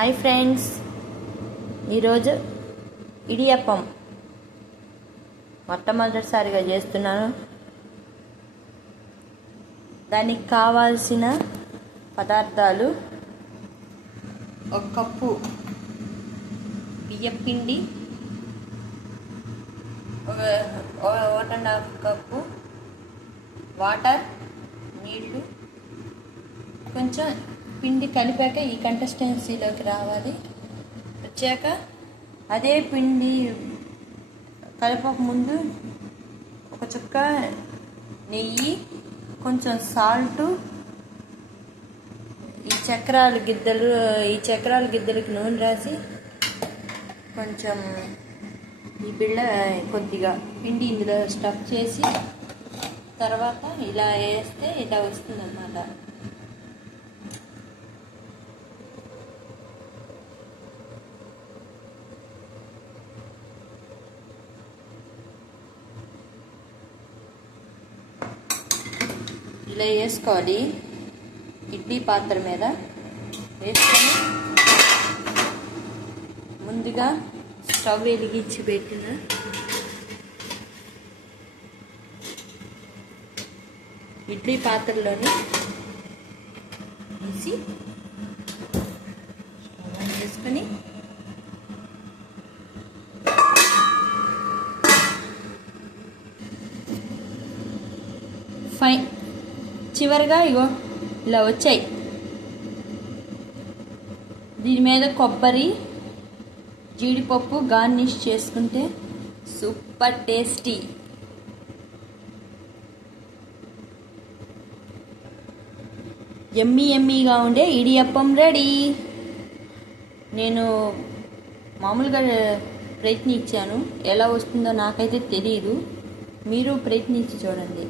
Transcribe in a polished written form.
Hi friends, ఈరోజు ఇడియప్పం మొట్టమొదటిసారిగా చేస్తున్నాను. దానికి కావాల్సిన పదార్థాలు: 1 కప్పు బియ్యపిండి, 1.5 కప్పు వాటర్, నీళ్ళు. కొంచెం పిండి కలిపాక ఈ కన్సిస్టెన్సీలోకి రావాలి. వచ్చాక అదే పిండి కలపక ముందు ఒక చుక్క నెయ్యి, కొంచెం సాల్టు, ఈ చక్రాల గిద్దలకి నూనె రాసి కొంచెం ఈ కొద్దిగా పిండి ఇందులో స్టఫ్ చేసి తర్వాత ఇలా వేస్తే ఇలా వస్తుందన్నమాట. ఇలా వేసుకోవాలి. ఇడ్లీ పాత్ర మీద వేసుకొని ముందుగా స్టవ్ వెలిగించి పెట్టిన ఇడ్లీ పాత్రలోని వేసి వేసుకొని చివరిగా ఇగో ఇలా వచ్చాయి. దీని మీద కొబ్బరి, జీడిపప్పు గార్నిష్ చేసుకుంటే సూపర్ టేస్టీ. యమ్మీగా ఉండే ఇడియప్పం రెడీ. నేను మామూలుగా ప్రయత్నించాను, ఎలా వస్తుందో నాకైతే తెలియదు. మీరు ప్రయత్నించి చూడండి.